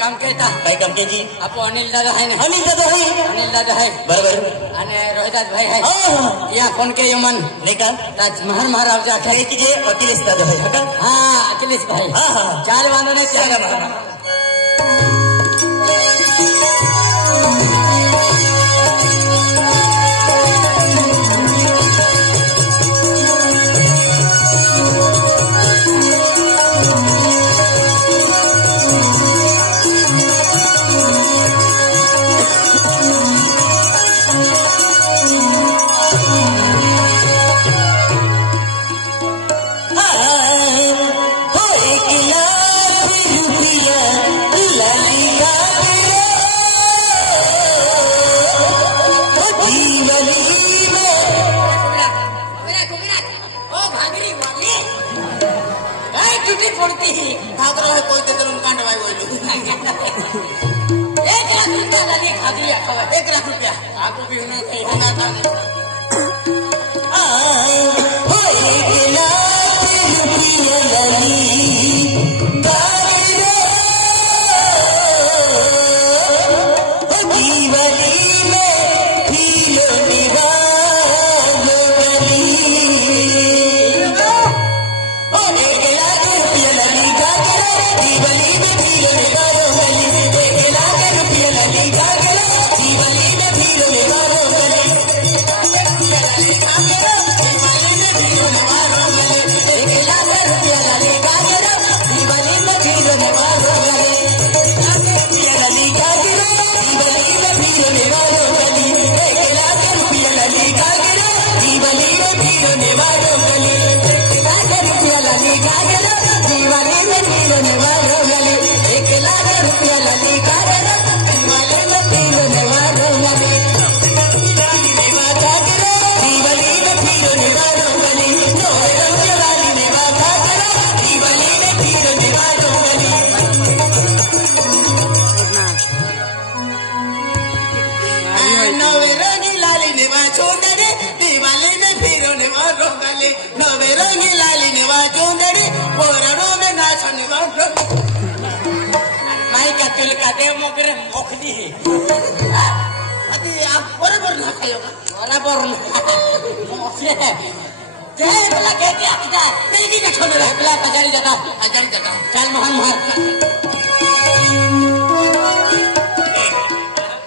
काम केता काय काम केजी आपो अनिल दादा है ना अनिल दादा है बरोबर आणि रोहिदास भाई है या कोण के यमन नाही का ताज महार महाराज जा काय की जे अखिलेश दादा है का हां अखिलेश भाई हां चाल वांदो ने चाल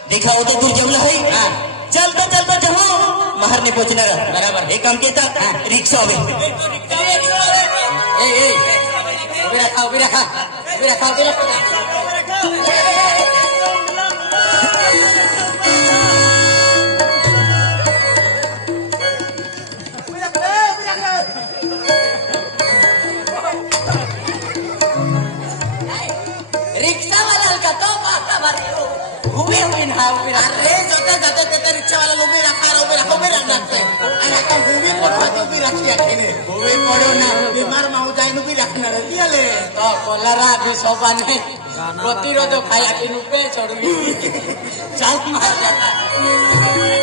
दिखाओ तो दूर जमला है चलता चलता जाओ महार ने पहुंचना बराबर एक काम केता रिक्शा में रिक्शा वाला का तो पाता भरे उभे हुए ना अरे जोते जाते ते रिक्शा वाला उभे रखते आणि आता उभे पडतो उभी रखी आखिने उभे पडो ना बीमार माऊ जाईन उभी रखणार दिले तो कोलारा भी सोबाने प्रतिरोध खाया कि नुपे छोड़वी चाल मार जाता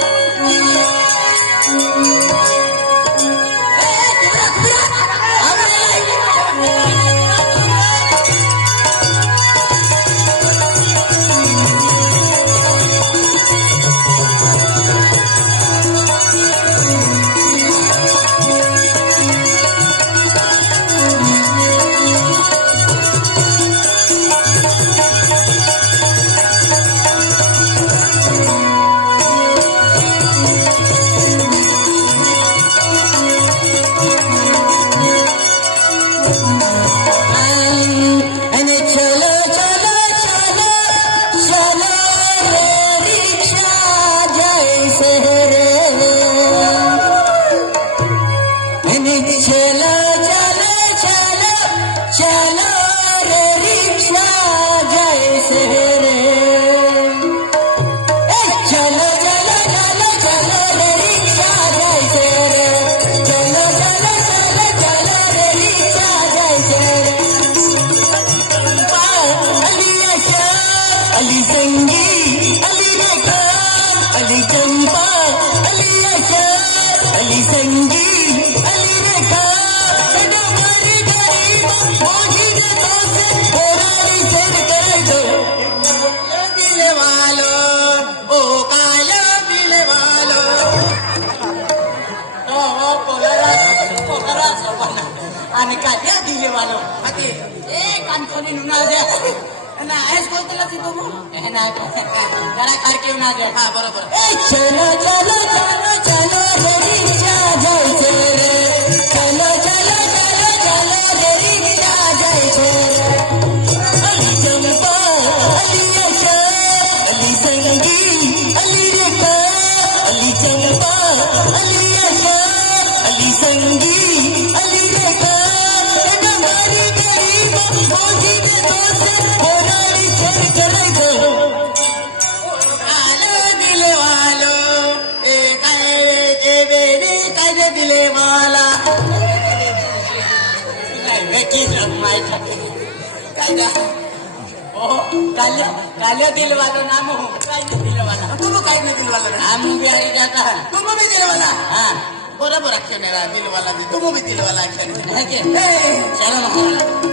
वालों हती कानखोनी नुना दे ना ऐस बोलते लगी तुम ना जरा खा के ना दे हाँ बरोबर चलो चलो चलो चलो रिक्शा जाए रे चलो चलो चलो चलो रिक्शा जाए अली चंपा अली आशा अली संगी अली रेखा अली चंपा अली आशा अली संगी अली रेखा हमारी गरीब मोदी के दोस्त होनारी चल करे गो दिले वाला काले दिल वाला नाम हो दिल वाला तुम काय दिल वाला नाम भी आ जाता है तुम भी दिल वाला हाँ बराबर अक्षर मेरा दिल वाला भी तुम भी दिल वाला अक्षर है क्या चलो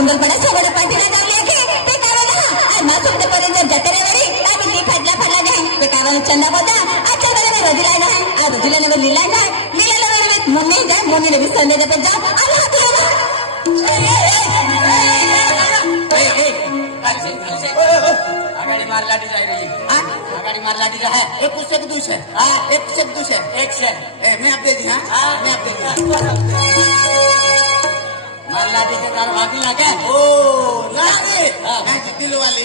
मुंगल पड़ा सगळं पाठीला टाकले की ते कावाला आणि मासुकते पर्यंत जत्रेवरी आम्ही ती फडला नाही ते कावाला चंदा बोलता अच्छा त्याला रोजीला नाही आ रोजीला ने लीला नाही लीला ने मम्मी जाय मम्मी ने भी संदे पे जाओ आणि हात लावा आगाड़ी मार लाठी जाए रही आगाड़ी मार लाठी रहा है एक पुस्तक दूस है एक पुस्तक दूस है एक से मैं आप दे दी हाँ मैं आप दे दी मल्लाटी के तार भागी लगे ओ लागे मैं दिल वाली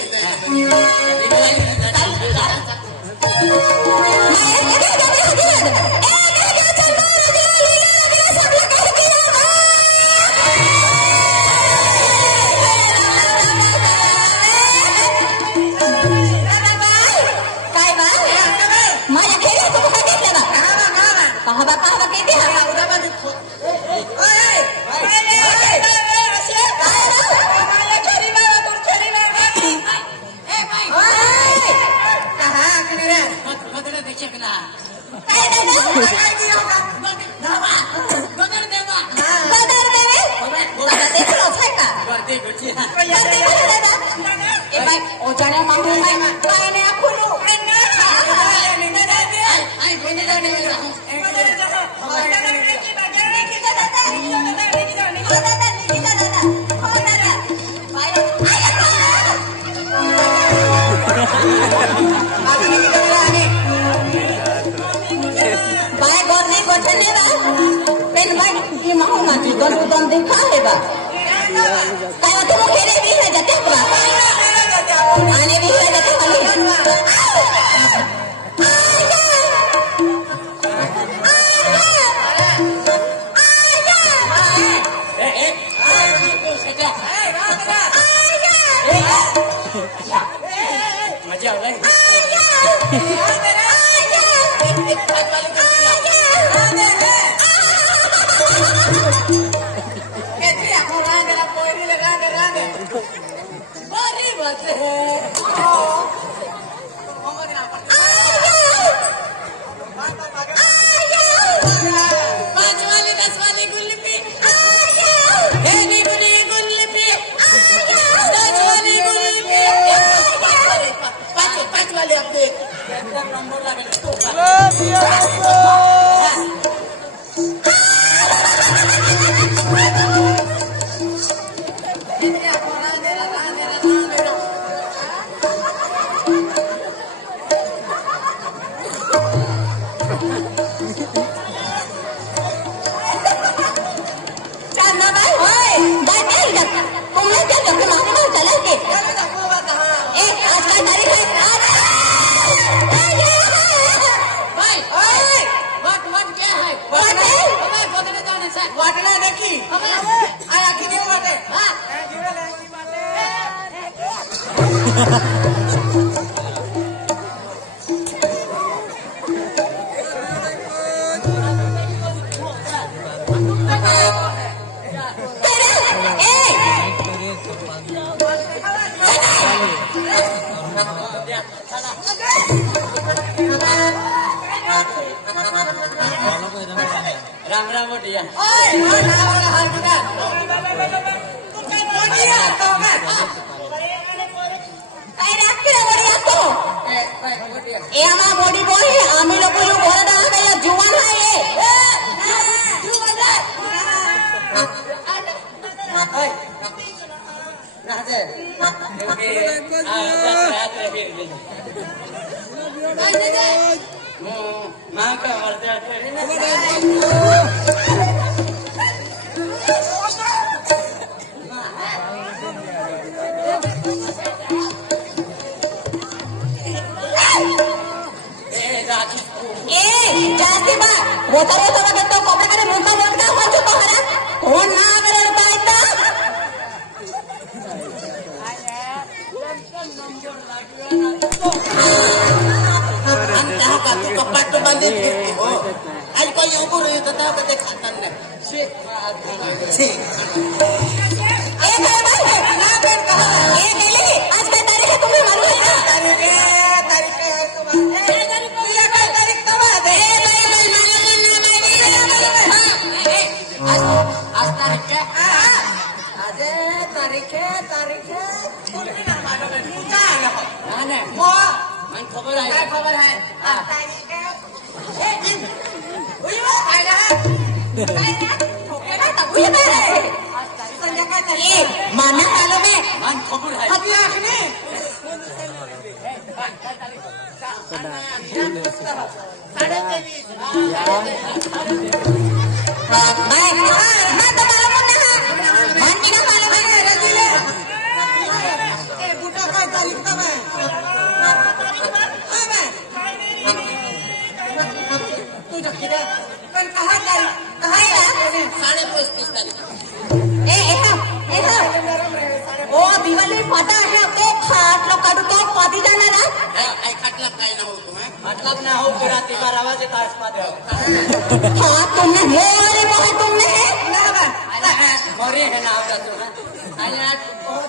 राम राम बोटिया काय राखीला बडी असतो ए आम्हा बॉडी बॉय आम्ही लोक यो घोरडा आहे जुवान आहे जाती बा होता होता बघत तो कोपऱ्याकडे मोठा मोठा म्हणतो तो हरा कोण ना करत पाहता का तू कपाट तो बांधून फिरते हो आज कोणी उभं येतो तेव्हा कधी खातात नाही आज काय तारीख आहे तुम्ही मालूम आहे ना खबर आहे काय खबर आहे माना मालूम है खबर आहे दिवाळी फाटा आहे तो खाट लोक काढू तो पाती जाणार ना खाटला काय ना हो तुम्ही खाटलाच ना हो फिर रात्री 12 वाजे तास पाते हो हाँ तुमने हो अरे बहुत तुमने है मरे है ना आवडा तू आणि आज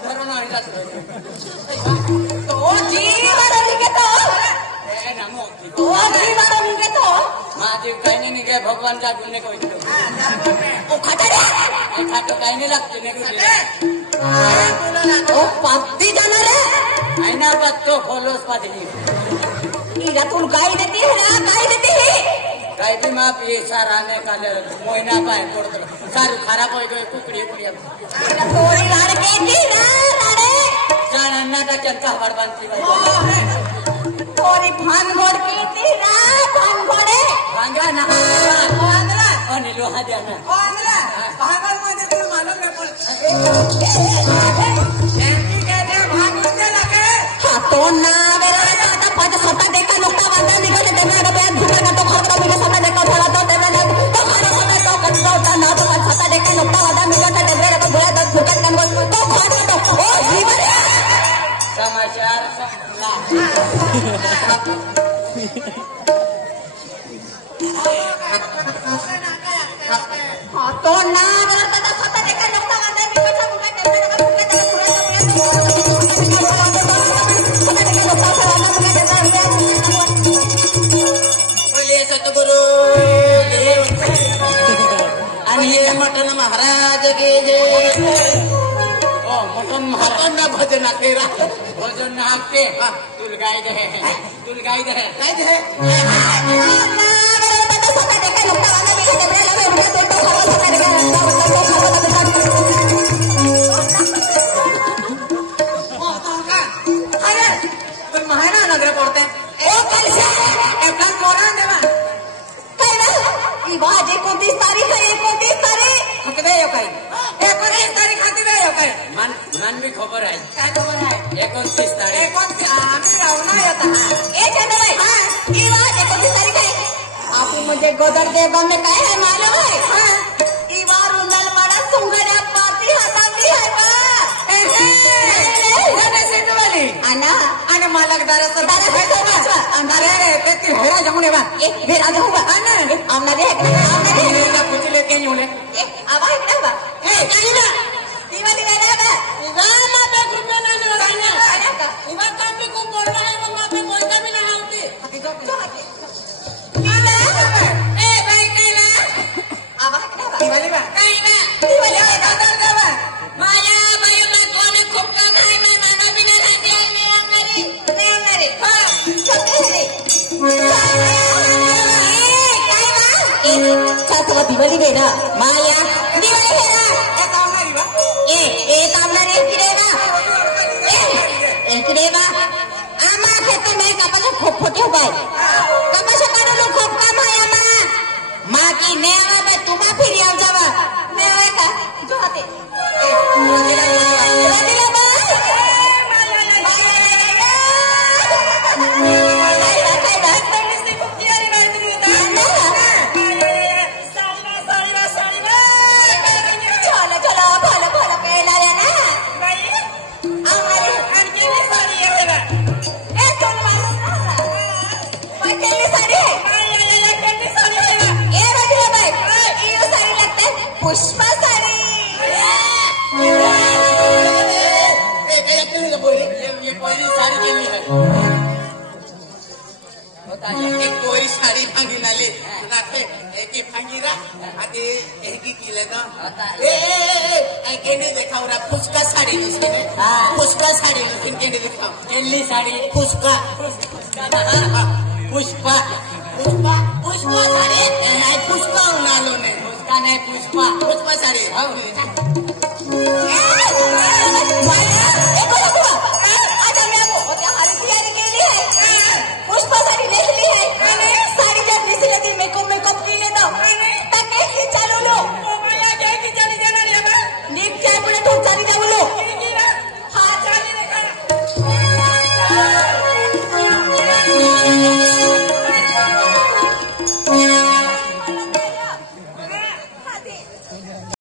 धरून आणला तो जीवन निघे तो हे ना मो तो जीवन निघे तो महादेव काही नाही निघे भगवान का गुन्हे कोई ओ खतरे खाटो काही नाही लागते नाही ओ पाती जाणार है आईना बात तो फॉलोस पाती इला तुल गाय देती है ना गाय देती है गाय भी माप ये सारा ने काले मोइना पाए पड़त सारू खराब हो गए कुकड़ी कुड़िया थोड़ी लाड़ के दी ना लाड़े जान अन्ना का चंका बड़बांती भाई थोड़ी भान घोड़ की दी ना भान घोड़े भांगा ना भांगा आणि लोहा द्या ना भांगला भांगा मध्ये तू मालूम है पण तो ना आता पाच स्वतः देखा नुकता वादा निघाले त्यामुळे डब्यात धुका तो खर्च मी स्वतः देखा थोडा तो त्यामुळे तो खरं स्वतः तो कच्चा होता ना तो स्वतः देखा नुकता वादा निघाले डब्यात तो धुळ्यात धुक्यात काम तो खर्च तो ओ जीवन समाचार हाँ तो ना आता स्वतः देखा नुकता वादा निघाले धुक्यात सतगुरु आणि मटन महाराज के जे ओ मटन महाराज ना भजन केरा भजन आपके तुल गाय दे तुल गाय दे काय दे स्वतः देखा नुकता वादा निघाले डब्यात तो खरं स्वतः देखा महाराज नगर पडते ओ कलशा एप्लान कोणा देवा आज 29 तारीख है 29 तारीख हकदे यो काही 29 तारीख हकदे यो काही मन भी खबर आहे काय खबर आहे 29 तारीख 29 आम्ही रावणा येता ए चंद्रभाई हां ये बात 29 तारीख है आप मुझे गोदर के गांव में काय है मालूम है हां ई बार उंदल मारा सुंगड्या पाती हाताती है बा आना आणि मालकदार अंधारे ते हेरा जमुने बा एक भेरा दे होगा आना आमना दे ना कुछ लेके नहीं होले आवा है बा ए काईना दिवाली वाला बा इवामा पे घूमने ना लगाना इवा काम भी को बोल रहा है वो वहां पे कोई भी ना होती ए भाई काईना आवा है बा दिवाली बा काईना दिवाली का दादा बा माया माया व दिवाळी बेरा माया दिवाळी बेरा ए कामना रे इकडे बा आमा खेते में कपास खूप फोटे उगाय कपास काढून खूप काम आहे आमा मा की ने आवा बे तुम्हा फिरी आव जावा ने आवे का जो हाते रदिला बा पुष्पा साडी एक कोरी साडी भांगी नाली एक भांगीरा आधी एक किले ना केंडी देखाव रा फुसका साडी नसते फुसका साडी नसते केंडी देखाव केंडी साडी फुसका पुष्पा पुष्पा पुष्पा साडी नाही पुष्पा उनालो ने पुष्पा नाही पुष्पा पुष्पा साडी